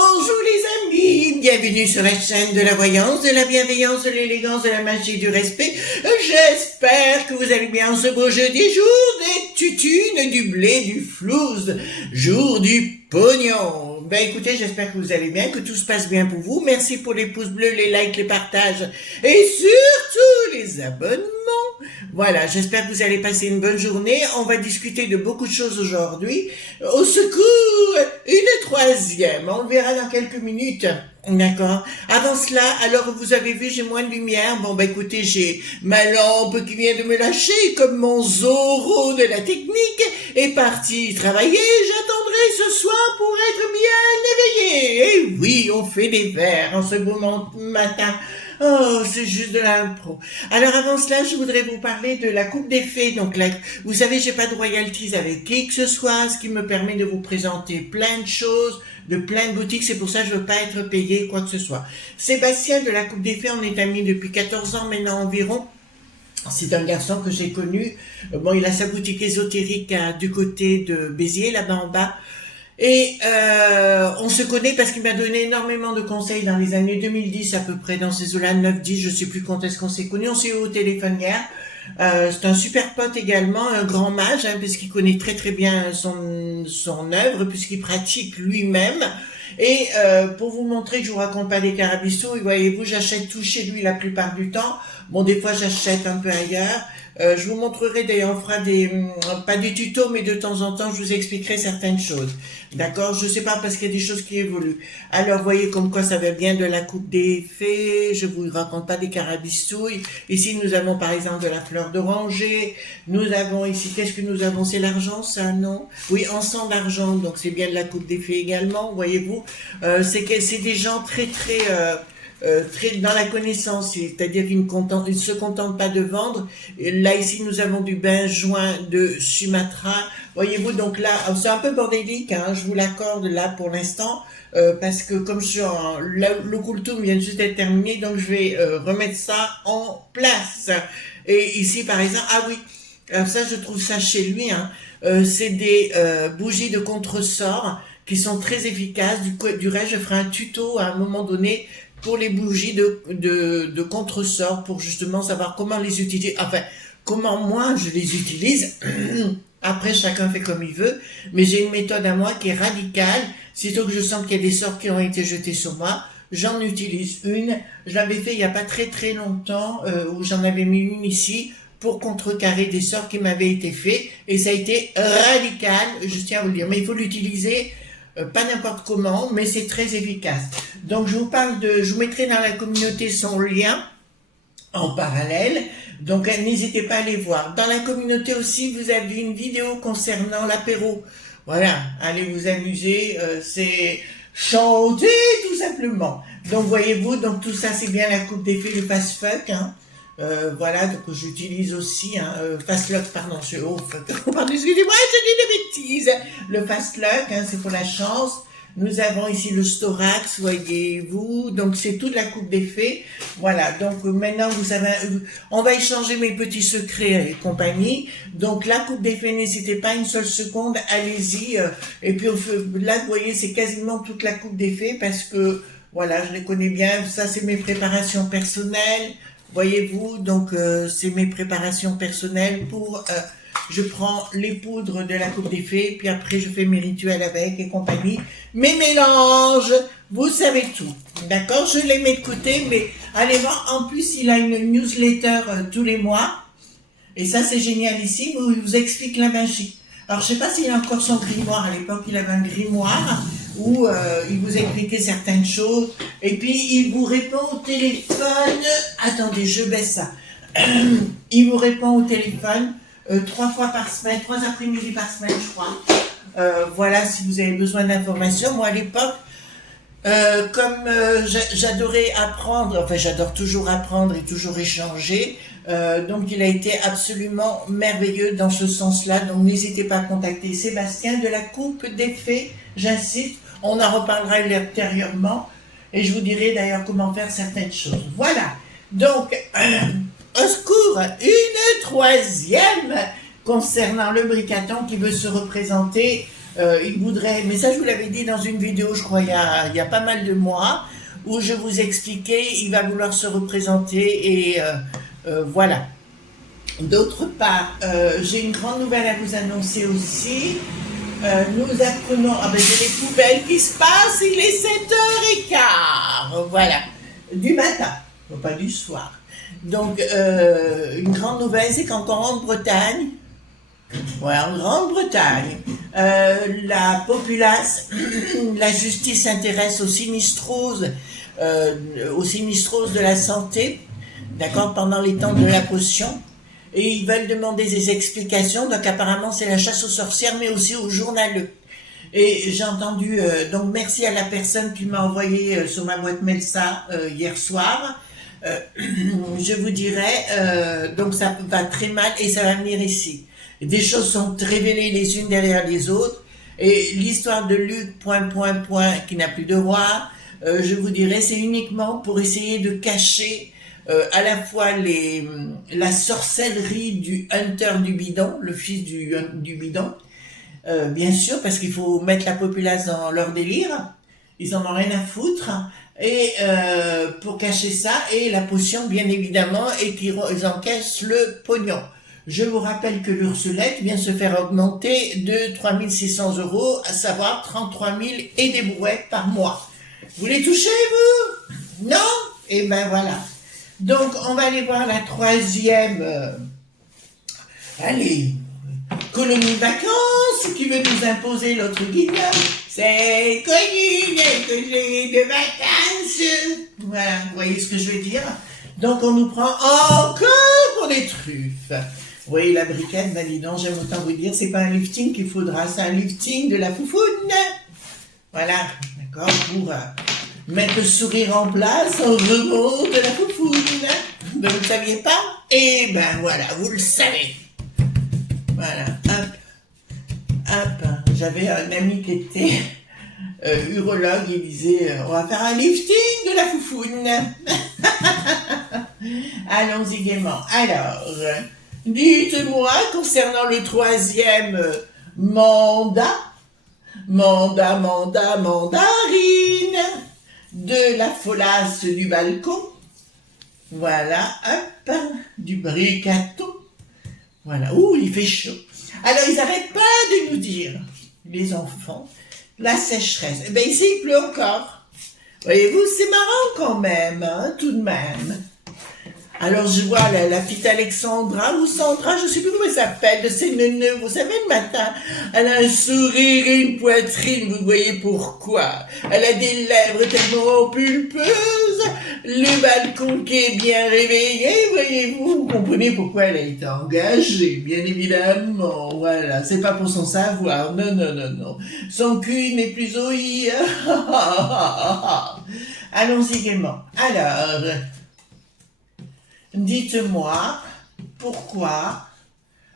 Bonjour les amis, bienvenue sur la chaîne de la voyance, de la bienveillance, de l'élégance, de la magie, du respect. J'espère que vous allez bien ce beau jeudi, jour des tutunes, du blé, du flouze, jour du pognon. Ben écoutez, j'espère que vous allez bien, que tout se passe bien pour vous. Merci pour les pouces bleus, les likes, les partages et surtout les abonnements. Voilà, j'espère que vous allez passer une bonne journée. On va discuter de beaucoup de choses aujourd'hui. Au secours, une troisième. On le verra dans quelques minutes. D'accord. Avant cela, alors vous avez vu, j'ai moins de lumière. Bon, bah écoutez, j'ai ma lampe qui vient de me lâcher, comme mon Zorro de la technique est parti travailler. J'attendrai ce soir pour être bien éveillé. Et oui, on fait des vers en ce beau matin. Oh, c'est juste de l'impro. Alors avant cela, je voudrais vous parler de la Coupe des Fées. Donc là, vous savez, j'ai pas de royalties avec qui que ce soit, ce qui me permet de vous présenter plein de choses, de plein de boutiques. C'est pour ça que je veux pas être payé quoi que ce soit. Sébastien de la Coupe des Fées, on est amis depuis 14 ans maintenant environ. C'est un garçon que j'ai connu. Bon, il a sa boutique ésotérique du côté de Béziers, là-bas en bas. Et on se connaît parce qu'il m'a donné énormément de conseils dans les années 2010 à peu près, dans ces eaux-là, 9-10, je sais plus quand est-ce qu'on s'est connus, on s'est eu au téléphone hier. C'est un super pote également, un grand mage, hein, puisqu'il connaît très très bien son œuvre, puisqu'il pratique lui-même. Et pour vous montrer que je vous raconte pas des carabistouilles, voyez-vous, j'achète tout chez lui la plupart du temps. Bon, des fois j'achète un peu ailleurs. Je vous montrerai d'ailleurs, on fera pas des tutos, mais de temps en temps, je vous expliquerai certaines choses. D'accord? Je sais pas, parce qu'il y a des choses qui évoluent. Alors, voyez comme quoi ça va bien de la Coupe des Fées. Je vous raconte pas des carabistouilles. Ici, nous avons par exemple de la fleur d'oranger. Nous avons ici, qu'est-ce que nous avons? C'est l'argent, ça, non? Oui, encens d'argent, donc c'est bien de la Coupe des Fées également, voyez-vous. C'est des gens très dans la connaissance, c'est-à-dire qu'ils ne se contentent pas de vendre. Et là, ici, nous avons du benjoin de Sumatra. Voyez-vous, donc là, c'est un peu bordélique, hein, je vous l'accorde là pour l'instant, parce que comme le Kultum vient juste d'être terminé, donc je vais remettre ça en place. Et ici, par exemple, ah oui, alors ça, je trouve ça chez lui, hein, c'est des bougies de contresort qui sont très efficaces. Du reste, je ferai un tuto à un moment donné pour les bougies de contresort, pour justement savoir comment les utiliser, enfin, comment moi je les utilise. Après, chacun fait comme il veut, mais j'ai une méthode à moi qui est radicale. Sitôt que je sens qu'il y a des sorts qui ont été jetés sur moi, j'en utilise une. Je l'avais fait il y a pas très très longtemps, où j'en avais mis une ici, pour contrecarrer des sorts qui m'avaient été faits, et ça a été radical, je tiens à vous le dire, mais il faut l'utiliser pas n'importe comment, mais c'est très efficace. Donc je vous mettrai dans la communauté son lien en parallèle, donc n'hésitez pas à aller voir. Dans la communauté aussi, vous avez une vidéo concernant l'apéro. Voilà, allez vous amuser, c'est chanter tout simplement. Donc voyez-vous, donc tout ça c'est bien la Coupe des Fées, le fast fuck, hein. Voilà, donc j'utilise aussi fast lock, pardon, pardon, excusez-moi, je dis des bêtises. Le fast lock, hein, c'est pour la chance. Nous avons ici le Storax, voyez-vous. Donc c'est toute la Coupe des Fées. Voilà, donc maintenant vous savez, on va échanger mes petits secrets et compagnie. Donc la Coupe des Fées, n'hésitez pas une seule seconde, allez-y. Et puis là, vous voyez, c'est quasiment toute la Coupe des Fées parce que voilà, je les connais bien. Ça, c'est mes préparations personnelles. Voyez-vous, donc c'est mes préparations personnelles pour... je prends les poudres de la Coupe des Fées, puis après je fais mes rituels avec et compagnie. Mes mélanges, vous savez tout. D'accord? Je les mets de côté, mais allez voir. En plus, il a une newsletter tous les mois. Et ça, c'est génial ici, où il vous explique la magie. Alors, je sais pas s'il a encore son grimoire. À l'époque, il avait un grimoire où il vous expliquait certaines choses. Et puis, il vous répond au téléphone. Attendez, je baisse ça. Il vous répond au téléphone 3 fois par semaine, 3 après-midi par semaine, je crois. Voilà, si vous avez besoin d'informations. Moi, à l'époque, comme j'adorais apprendre, enfin, j'adore toujours apprendre et toujours échanger. Donc il a été absolument merveilleux dans ce sens-là, donc n'hésitez pas à contacter Sébastien de la Coupe des Fées, j'insiste, on en reparlera ultérieurement et je vous dirai d'ailleurs comment faire certaines choses. Voilà, donc au secours, une troisième concernant le Bricaton qui veut se représenter Il voudrait, mais ça je vous l'avais dit dans une vidéo, je crois, il y a pas mal de mois, où je vous expliquais, il va vouloir se représenter et voilà. D'autre part, j'ai une grande nouvelle à vous annoncer aussi. Nous apprenons, ah ben j'ai les poubelles qui se passent, il est 7h15, voilà, du matin, pas du soir. Donc, une grande nouvelle, c'est qu'en Grande-Bretagne, ouais, en Grande-Bretagne, la populace, la justice s'intéresse aux sinistroses de la santé, d'accord, pendant les temps de la potion. Et ils veulent demander des explications, donc apparemment c'est la chasse aux sorcières, mais aussi aux journaleux. Et j'ai entendu, donc merci à la personne qui m'a envoyé sur ma boîte mail ça hier soir. Je vous dirais, donc ça va très mal et ça va venir ici. Des choses sont révélées les unes derrière les autres. Et l'histoire de Luc, qui n'a plus de roi, je vous dirais, c'est uniquement pour essayer de cacher à la fois la sorcellerie du Hunter du bidon, le fils du bidon, bien sûr, parce qu'il faut mettre la populace dans leur délire, ils en ont rien à foutre, et pour cacher ça, et la potion, bien évidemment, et qu'ils encaissent le pognon. Je vous rappelle que l'Ursulette vient se faire augmenter de 3600 €, à savoir 33 000 et des brouettes par mois. Vous les touchez, vous? Non? Eh ben voilà. Donc, on va aller voir la troisième, colonie de vacances qui veut nous imposer l'autre guide. C'est connu, les colonies de vacances. Voilà, vous voyez ce que je veux dire? Donc, on nous prend encore pour des truffes. Vous voyez la briquette, ben dis donc, j'aime autant vous dire, c'est pas un lifting qu'il faudra, c'est un lifting de la foufoune. Voilà, d'accord, pour mettre le sourire en place, on remonte la foufoune. Ben, vous ne saviez pas? Eh ben voilà, vous le savez. Voilà, hop. J'avais un ami qui était urologue, il disait, on va faire un lifting de la foufoune. Allons-y gaiement. Alors, dites-moi, concernant le troisième mandarine, de la folasse du balcon, voilà, hop, du bricaton, voilà, ouh, il fait chaud. Alors, ils n'arrêtent pas de nous dire, les enfants, la sécheresse, eh bien, ici, il pleut encore. Voyez-vous, c'est marrant quand même, hein, tout de même. Alors, je vois la petite Alexandra, ou Sandra, je ne sais plus comment elle s'appelle, de ses neuneux, vous savez, le matin, elle a un sourire et une poitrine, vous voyez pourquoi. Elle a des lèvres tellement pulpeuses, le balcon qui est bien réveillé, voyez-vous, vous comprenez pourquoi elle a été engagée, bien évidemment, voilà, c'est pas pour son savoir, non. Son cul n'est plus ouïe. Allons-y gaiement. Alors, dites-moi, pourquoi,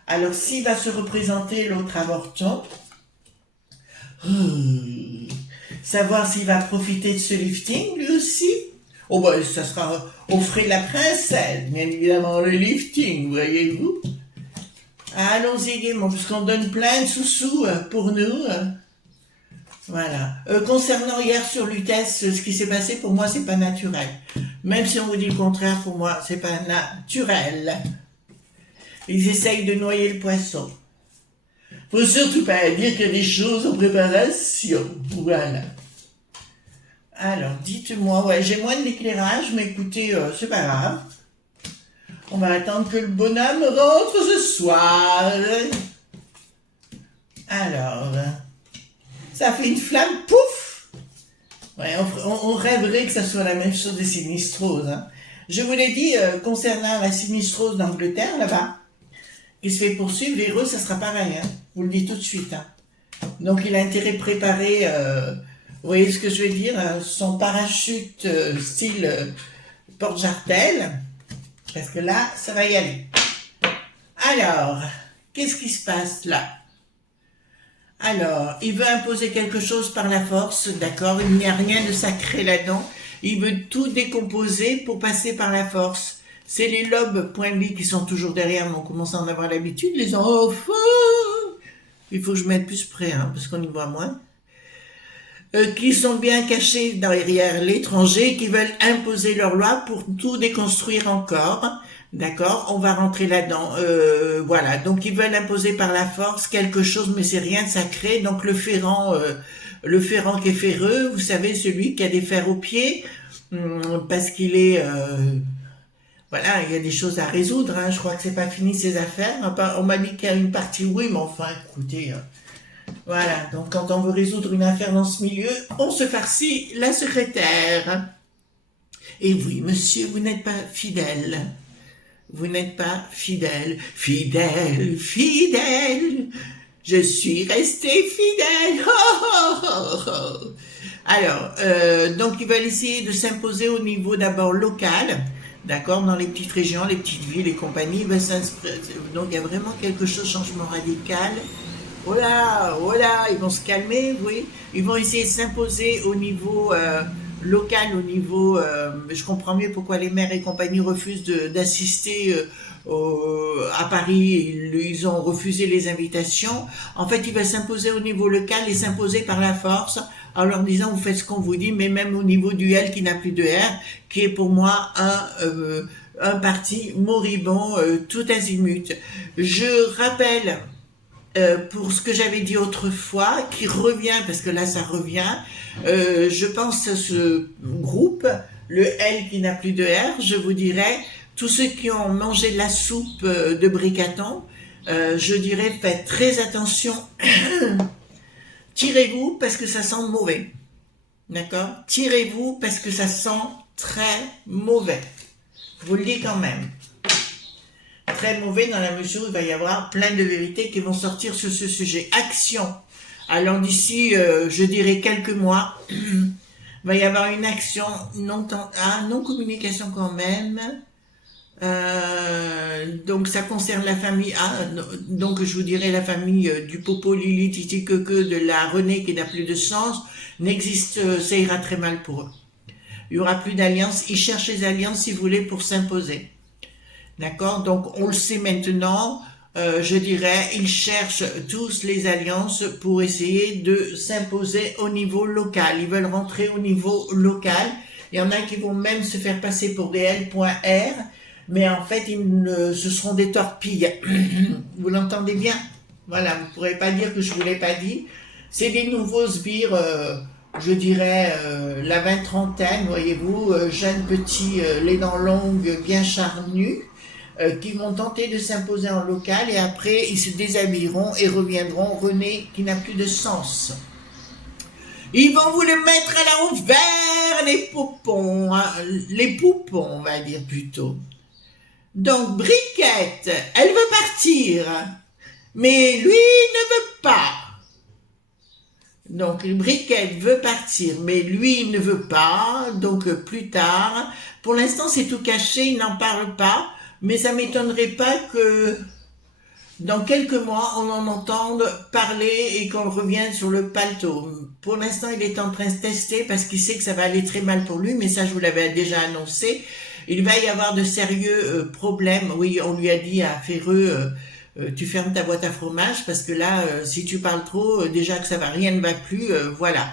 alors s'il va se représenter l'autre avorton, savoir s'il va profiter de ce lifting lui aussi. Oh ben ça sera aux frais de la princesse, bien évidemment le lifting, voyez-vous. Allons-y gaiement, puisqu'on donne plein de sous-sous pour nous. Voilà. Concernant hier sur Lutèce, ce qui s'est passé, pour moi, c'est pas naturel. Même si on vous dit le contraire, pour moi, c'est pas naturel. Ils essayent de noyer le poisson. Faut surtout pas dire qu'il y a des choses en préparation. Voilà. Alors, dites-moi, ouais, j'ai moins d'éclairage, mais écoutez, c'est pas grave. On va attendre que le bonhomme rentre ce soir. Alors, ça fait une flamme, pouf! Ouais, on rêverait que ça soit la même chose des sinistroses. Hein. Je vous l'ai dit, concernant la sinistrose d'Angleterre, là-bas, qui se fait poursuivre, les Russes, ça sera pareil. Hein. Je vous le dis tout de suite. Hein. Donc, il a intérêt de préparer, vous voyez ce que je veux dire, son parachute style porte-jartel, parce que là, ça va y aller. Alors, qu'est-ce qui se passe là? Alors, il veut imposer quelque chose par la force, d'accord, il n'y a rien de sacré là-dedans, il veut tout décomposer pour passer par la force. C'est les lobes .b qui sont toujours derrière, mais on commence à en avoir l'habitude, les enfants. Il faut que je mette plus près, hein, parce qu'on y voit moins. Qui sont bien cachés derrière l'étranger, qui veulent imposer leur loi pour tout déconstruire encore. D'accord, on va rentrer là-dedans. Voilà, donc ils veulent imposer par la force quelque chose, mais c'est rien de sacré. Donc le ferrant qui est ferreux, vous savez, celui qui a des fers aux pieds, parce qu'il est, voilà, il y a des choses à résoudre. Hein. Je crois que c'est pas fini ces affaires. On m'a dit qu'il y a une partie oui, mais enfin, écoutez. Voilà, donc quand on veut résoudre une affaire dans ce milieu, on se farcit la secrétaire. Et oui, monsieur, vous n'êtes pas fidèle. Vous n'êtes pas fidèle. Fidèle, fidèle. Je suis resté fidèle. Oh, oh, oh, oh. Alors, donc ils veulent essayer de s'imposer au niveau d'abord local. D'accord, dans les petites régions, les petites villes et compagnie. Donc il y a vraiment quelque chose, changement radical. Oh là, ils vont se calmer, oui. Ils vont essayer de s'imposer au niveau local, au niveau... je comprends mieux pourquoi les maires et compagnie refusent d'assister à Paris. Ils ont refusé les invitations. En fait, ils veulent s'imposer au niveau local et s'imposer par la force en leur disant vous faites ce qu'on vous dit, mais même au niveau du L qui n'a plus de R, qui est pour moi un parti moribond tout azimut. Je rappelle... pour ce que j'avais dit autrefois, qui revient, parce que là ça revient, je pense à ce groupe, le L qui n'a plus de R, je vous dirais, tous ceux qui ont mangé de la soupe de Bricaton, je dirais faites très attention, tirez-vous parce que ça sent mauvais, d'accord? Tirez-vous parce que ça sent très mauvais, je vous le dis quand même. Très mauvais dans la mesure où il va y avoir plein de vérités qui vont sortir sur ce sujet. Action. Alors d'ici, je dirais quelques mois, il va y avoir une action non-communication quand même. Donc ça concerne la famille. Donc je vous dirais la famille du Popo, Lili, Titi, Keke, de la Renée qui n'a plus de sens, n'existe, ça ira très mal pour eux. Il y aura plus d'alliances. Ils cherchent les alliances, si vous voulez, pour s'imposer. D'accord, donc on le sait maintenant, je dirais, ils cherchent tous les alliances pour essayer de s'imposer au niveau local. Ils veulent rentrer au niveau local. Il y en a qui vont même se faire passer pour des L.R, mais en fait, ce seront des torpilles. Vous l'entendez bien? Voilà, vous ne pourrez pas dire que je ne vous l'ai pas dit. C'est des nouveaux sbires, je dirais, la vingt-trentaine, voyez-vous, jeunes petits, les dents longues, bien charnus, qui vont tenter de s'imposer en local et après ils se déshabilleront et reviendront René qui n'a plus de sens. Ils vont vous le mettre à l'envers, les poupons, hein, les poupons on va dire plutôt. Donc Briquette, elle veut partir, mais lui ne veut pas. Donc Briquette veut partir, mais lui ne veut pas, donc plus tard. Pour l'instant c'est tout caché, il n'en parle pas. Mais ça m'étonnerait pas que dans quelques mois, on en entende parler et qu'on revienne sur le paletot. Pour l'instant, il est en train de tester parce qu'il sait que ça va aller très mal pour lui, mais ça, je vous l'avais déjà annoncé. Il va y avoir de sérieux problèmes. Oui, on lui a dit à Ferreux, tu fermes ta boîte à fromage parce que là, si tu parles trop, déjà que ça va, rien ne va plus, voilà.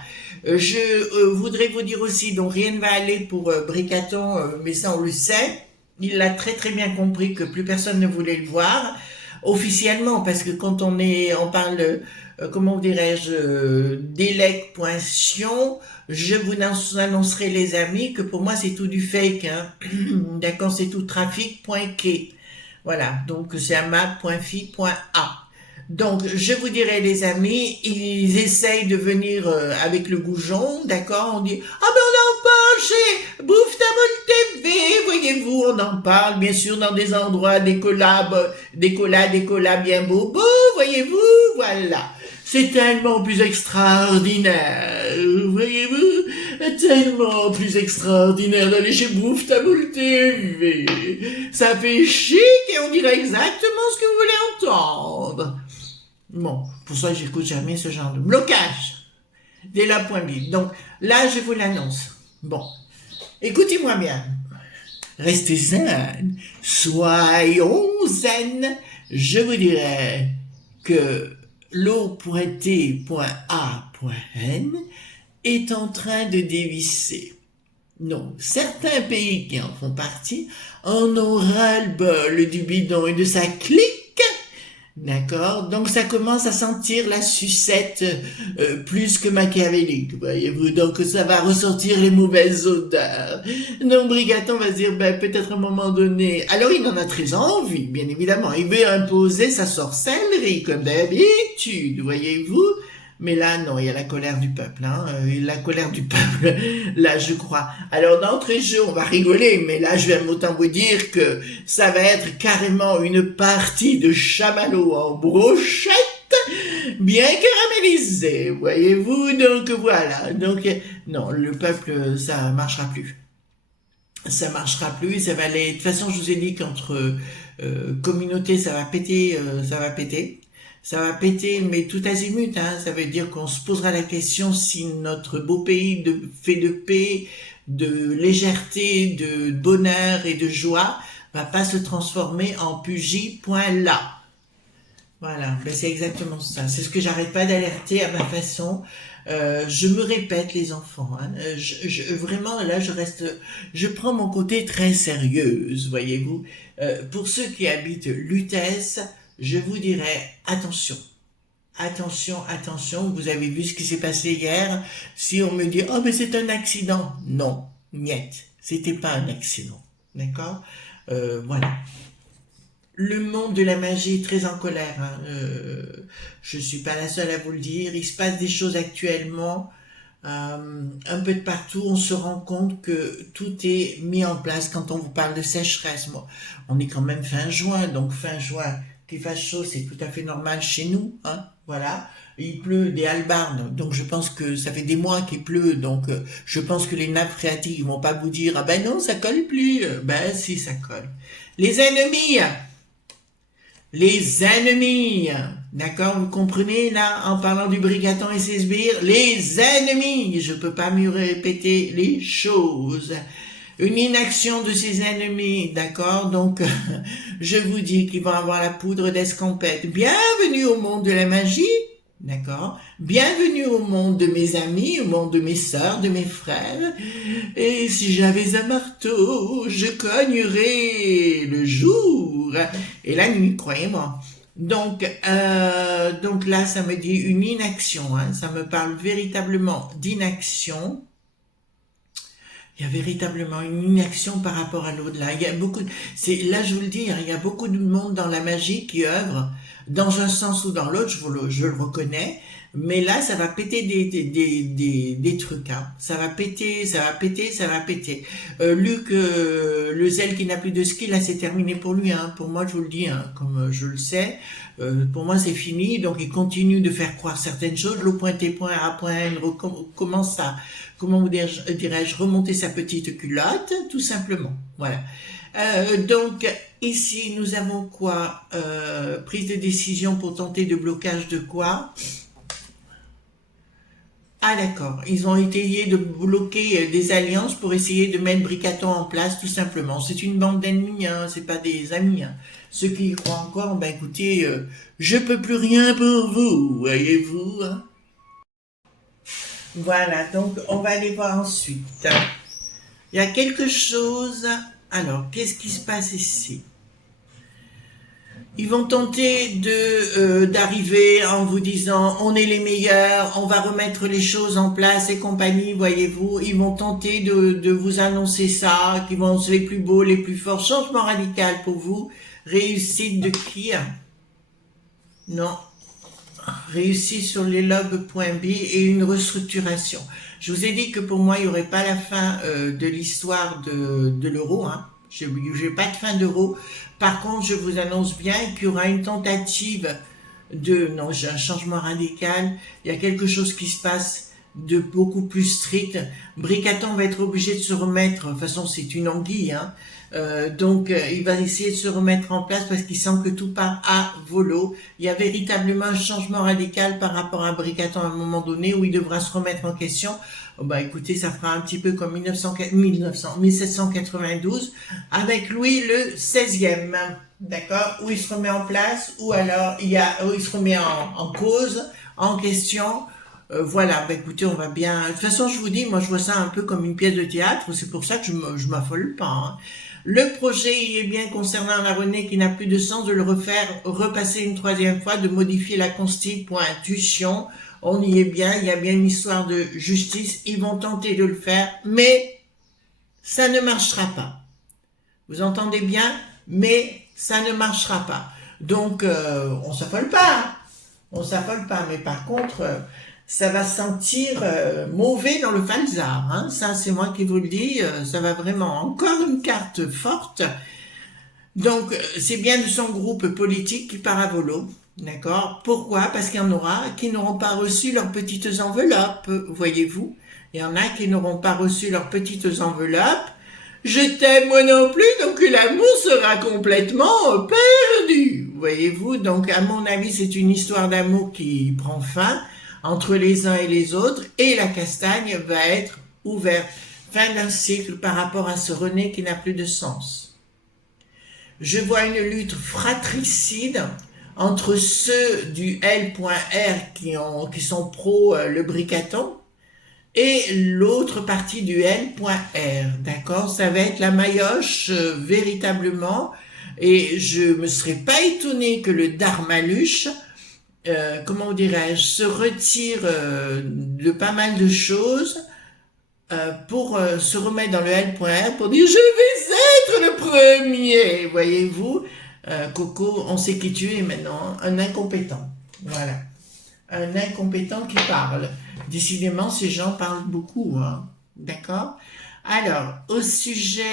Je voudrais vous dire aussi, donc rien ne va aller pour Bricaton, mais ça, on le sait. Il l'a très très bien compris que plus personne ne voulait le voir officiellement parce que quand on parle comment dirais-je d'élecpointion, je vous annoncerai les amis que pour moi c'est tout du fake, hein. D'accord, c'est tout trafic.k. Voilà, donc c'est amad.fi.a. Donc, je vous dirai, les amis, ils essayent de venir avec le goujon, d'accord? On dit, ah ben on en parle chez Bouffe ta Molle TV, voyez-vous, on en parle, bien sûr, dans des endroits, des collabs bien beaux, voyez-vous, voilà. C'est tellement plus extraordinaire, voyez-vous, tellement plus extraordinaire d'aller chez Bouffe ta Molle TV. Ça fait chic et on dirait exactement ce que vous voulez entendre. Bon, pour ça, j'écoute jamais ce genre de blocage. Dès là, point bille. Donc, là, je vous l'annonce. Bon, écoutez-moi bien. Restez zen. Soyons zen. Je vous dirais que l'O.T.A.N est en train de dévisser. Non, certains pays qui en font partie en ont ras-le-bol du bidon et de sa clique. D'accord? Donc ça commence à sentir la sucette plus que machiavélique, voyez-vous. Donc ça va ressortir les mauvaises odeurs. Donc Brigaton va se dire, peut-être à un moment donné... Alors il en a très envie, bien évidemment. Il veut imposer sa sorcellerie, comme d'habitude, voyez-vous. Mais là, non, il y a la colère du peuple, hein. La colère du peuple, là, je crois. Alors, d'entrée de jeu, on va rigoler, mais là, je vais autant vous dire que ça va être carrément une partie de chamallow en brochette, bien caramélisée, voyez-vous. Donc, voilà. Donc, non, le peuple, ça marchera plus. Ça marchera plus, ça va aller... De toute façon, je vous ai dit qu'entre communautés, ça va péter, ça va péter. Ça va péter, mais tout azimut, hein. Ça veut dire qu'on se posera la question si notre beau pays fait de paix, de légèreté, de bonheur et de joie va pas se transformer en pugie.là. Voilà, c'est exactement ça. C'est ce que j'arrête pas d'alerter à ma façon. Je me répète, les enfants, hein. Vraiment, là, je prends mon côté très sérieuse, voyez-vous. Pour ceux qui habitent Lutèce, je vous dirais, attention, vous avez vu ce qui s'est passé hier. Si on me dit, oh, mais c'est un accident. Non, niet, c'était pas un accident. D'accord? Voilà. Le monde de la magie est très en colère, hein. Je suis pas la seule à vous le dire. Il se passe des choses actuellement, un peu de partout. On se rend compte que tout est mis en place quand on vous parle de sécheresse. Bon, on est quand même fin juin, donc fin juin, qu'il fasse chaud, c'est tout à fait normal chez nous, hein, voilà. Il pleut des halbardes, donc je pense que ça fait des mois qu'il pleut, donc je pense que les nappes phréatiques vont pas vous dire, ah ben non, ça colle plus. Ben si, ça colle. Les ennemis, d'accord, vous comprenez là, en parlant du Brigaton et ses sbires, les ennemis, je peux pas mieux répéter les choses. Une inaction de ses ennemis, d'accord? Donc, je vous dis qu'ils vont avoir la poudre d'escampette. Bienvenue au monde de la magie, d'accord? Bienvenue au monde de mes amis, au monde de mes sœurs, de mes frères. Et si j'avais un marteau, je cognerais le jour et la nuit, croyez-moi. Donc là, ça me dit une inaction, hein? Ça me parle véritablement d'inaction. Il y a véritablement une inaction par rapport à l'au-delà. Il y a beaucoup, là je vous le dis, hein, il y a beaucoup de monde dans la magie qui œuvre dans un sens ou dans l'autre, je le reconnais, mais là ça va péter des trucs, hein. Ça va péter. Luc, le zèle qui n'a plus de ski, là c'est terminé pour lui, hein. Pour moi je vous le dis, hein, comme je le sais, pour moi c'est fini, donc il continue de faire croire certaines choses. L'O.T.A.N commence à, comment vous dirais-je, remonter sa petite culotte, tout simplement. Voilà. Donc, ici, nous avons quoi? Prise de décision pour tenter de blocage de quoi? Ah d'accord, ils ont essayé de bloquer des alliances pour essayer de mettre Brigaton en place, tout simplement. C'est une bande d'ennemis, hein, c'est pas des amis, hein. Ceux qui y croient encore, ben écoutez, je peux plus rien pour vous, voyez-vous, hein. Voilà, donc on va aller voir ensuite. Il y a quelque chose... Alors, qu'est-ce qui se passe ici? Ils vont tenter d'arriver en vous disant on est les meilleurs, on va remettre les choses en place et compagnie, voyez-vous. Ils vont tenter de vous annoncer ça, qu'ils vont être les plus beaux, les plus forts. Changement radical pour vous. Réussite de qui? Non. Réussite sur les lobes.b et une restructuration. Je vous ai dit que pour moi, il n'y aurait pas la fin de l'histoire de l'euro, hein. Je n'ai pas de fin d'euro. Par contre, je vous annonce bien qu'il y aura une tentative non, j'ai un changement radical. Il y a quelque chose qui se passe de beaucoup plus strict. Brigaton va être obligé de se remettre. De toute façon, c'est une anguille, hein. Donc, il va essayer de se remettre en place parce qu'il sent que tout part à volo. Il y a véritablement un changement radical par rapport à Brigaton à un moment donné où il devra se remettre en question. Oh, bah, écoutez, ça fera un petit peu comme 1792 avec Louis le 16e. d'accord, où il se remet en place, ou alors où il se remet en cause, en question. Voilà, bah écoutez, on va bien. De toute façon, je vous dis, moi je vois ça un peu comme une pièce de théâtre, c'est pour ça que je m'affole pas, hein. Le projet y est bien concernant la René qui n'a plus de sens de le refaire, repasser une troisième fois, de modifier la consti pour intuition. On y est bien, il y a bien une histoire de justice, ils vont tenter de le faire, mais ça ne marchera pas. Vous entendez bien? Mais ça ne marchera pas. Donc, on s'affole pas, hein. On s'affole pas, mais par contre, ça va sentir mauvais dans le falzar, hein. Ça, c'est moi qui vous le dis, ça va vraiment. Encore une carte forte. Donc, c'est bien de son groupe politique qui part à volo, d'accord? Pourquoi? Parce qu'il y en aura qui n'auront pas reçu leurs petites enveloppes, voyez-vous? Il y en a qui n'auront pas reçu leurs petites enveloppes. Je t'aime moi non plus, donc l'amour sera complètement perdu, voyez-vous. Donc, à mon avis, c'est une histoire d'amour qui prend fin entre les uns et les autres, et la castagne va être ouverte. Fin d'un cycle par rapport à ce René qui n'a plus de sens. Je vois une lutte fratricide entre ceux du L.R qui sont pro le bricaton et l'autre partie du L.R, d'accord? Ça va être la maillotche véritablement, et je me serais pas étonné que le Darmaluche, comment dirais-je, se retire de pas mal de choses pour se remettre dans le L.R pour dire je vais être le premier, voyez-vous. Coco, on sait qui tu es maintenant, un incompétent, voilà. Un incompétent qui parle. Décidément, ces gens parlent beaucoup, hein. D'accord? Alors, au sujet,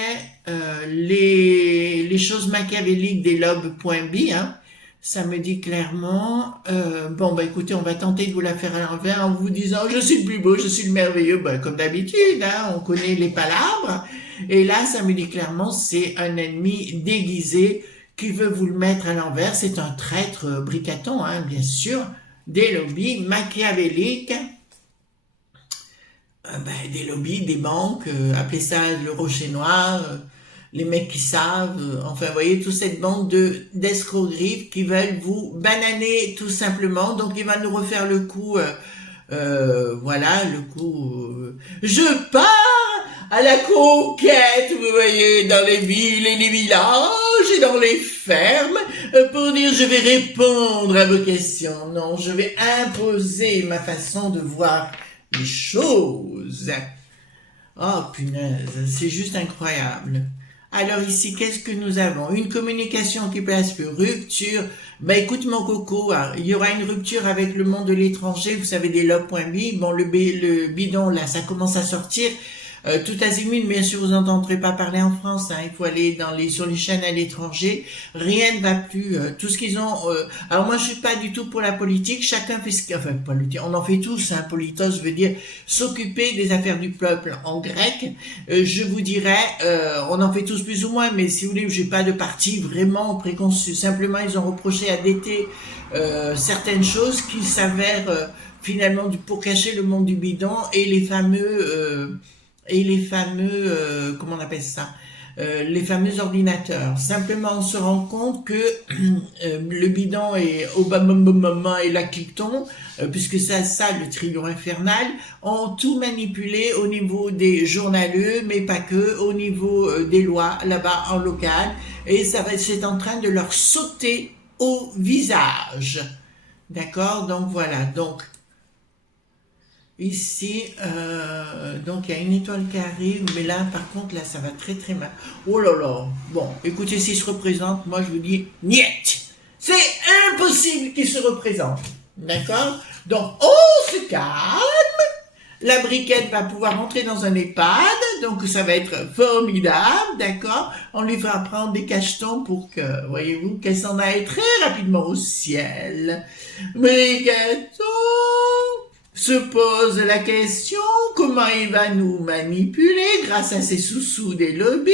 les choses machiavéliques des lobes.b, hein, ça me dit clairement, bon, bah écoutez, on va tenter de vous la faire à l'envers en vous disant, je suis le plus beau, je suis le merveilleux, bah, comme d'habitude, hein, on connaît les palabres. Et là, ça me dit clairement, c'est un ennemi déguisé qui veut vous le mettre à l'envers. C'est un traître bricaton, hein, bien sûr, des lobbies machiavéliques, des lobbies, des banques, appelez ça le rocher noir, les mecs qui savent, enfin, vous voyez, toute cette bande d'escrocs-griffes qui veulent vous bananer tout simplement. Donc, il va nous refaire le coup, voilà, le coup, je pars à la conquête, vous voyez, dans les villes et les villages et dans les fermes, pour dire je vais répondre à vos questions. Non, je vais imposer ma façon de voir les choses. Oh punaise, c'est juste incroyable. Alors ici, qu'est-ce que nous avons? Une communication qui place plus rupture. Ben écoute mon coco, hein, il y aura une rupture avec le monde de l'étranger, vous savez, des lobes.b. Bon, le bidon, là, ça commence à sortir. Tout azimut, bien sûr, vous n'entendrez pas parler en France, hein, il faut aller sur les chaînes à l'étranger, rien ne va plus, tout ce qu'ils ont, alors moi je suis pas du tout pour la politique, chacun fait ce qu'il, enfin, politique, on en fait tous, hein, politos veut dire s'occuper des affaires du peuple en grec, je vous dirais, on en fait tous plus ou moins, mais si vous voulez, j'ai pas de parti vraiment préconçu, simplement ils ont reproché à DT certaines choses qui s'avèrent finalement pour cacher le monde du bidon et les fameux, comment on appelle ça, les fameux ordinateurs. Simplement, on se rend compte que le bidon et Obama et la Clipton, puisque ça, le trillion infernal, ont tout manipulé au niveau des journaleux, mais pas que, au niveau des lois, là-bas en local, et c'est en train de leur sauter au visage. D'accord? Donc voilà, donc ici, donc il y a une étoile qui arrive, mais là, par contre, là, ça va très très mal. Oh là là. Bon, écoutez, s'il se représente, moi je vous dis, niet. C'est impossible qu'il se représente. D'accord? Donc, on se calme. La briquette va pouvoir entrer dans un EHPAD, donc ça va être formidable, d'accord? On lui fera prendre des cachetons pour que, voyez-vous, qu'elle s'en aille très rapidement au ciel. Briqueton se pose la question, comment il va nous manipuler grâce à ses sous-sous des lobbies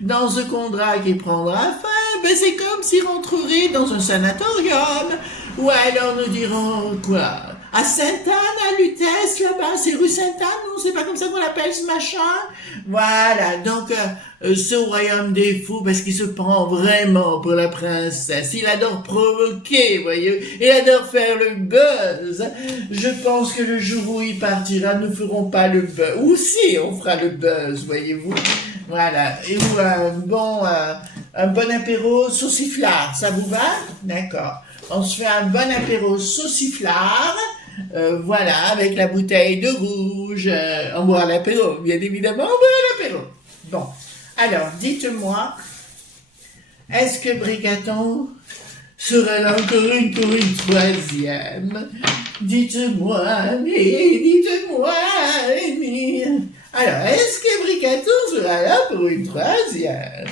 dans ce contrat qui prendra fin? Ben c'est comme s'il rentrerait dans un sanatorium, ou alors nous dirons quoi? à Sainte-Anne, à Lutèce, là-bas, c'est rue Sainte-Anne, non, c'est pas comme ça qu'on appelle ce machin. Voilà, donc ce royaume des fous, parce qu'il se prend vraiment pour la princesse, il adore provoquer, voyez, il adore faire le buzz. Je pense que le jour où il partira, nous ferons pas le buzz, ou si, on fera le buzz, voyez-vous. Voilà, et ou un bon apéro sauciflard, ça vous va? D'accord. On se fait un bon apéro sauciflard, voilà, avec la bouteille de rouge, on boit l'apéro, bien évidemment, on boit l'apéro. Bon, alors, dites-moi, est-ce que Bricaton sera là encore pour une troisième? Dites-moi, mais dites-moi, mais... Alors, est-ce que Bricaton sera là pour une troisième?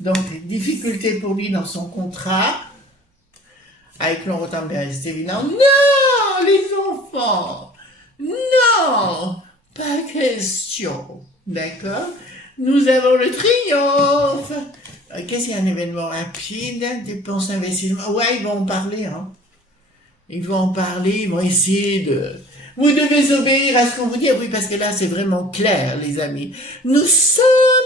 Donc, difficulté pour lui dans son contrat avec Laurent-Tambert, c'est évident. Non, les enfants, non, pas question, d'accord? Nous avons le triomphe. Qu'est-ce qu'il y a, un événement rapide, dépenses, investissements? Ouais, ils vont en parler, hein. Ils vont en parler, ils vont essayer de... Vous devez obéir à ce qu'on vous dit. Oui, parce que là, c'est vraiment clair, les amis. Nous sommes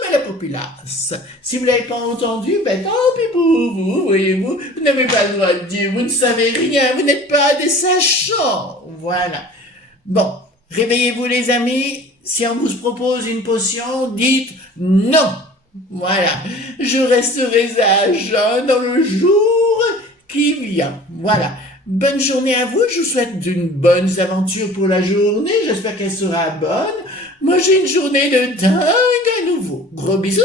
à la populace. Si vous l'avez pas entendu, ben tant pis pour vous, voyez-vous. Vous n'avez pas le droit de dire, vous ne savez rien, vous n'êtes pas des sachants. Voilà. Bon, réveillez-vous, les amis. Si on vous propose une potion, dites non. Voilà. Je resterai à jeun dans le jour qui vient. Voilà. Bonne journée à vous, je vous souhaite d'une bonne aventure pour la journée, j'espère qu'elle sera bonne. Moi j'ai une journée de dingue à nouveau. Gros bisous.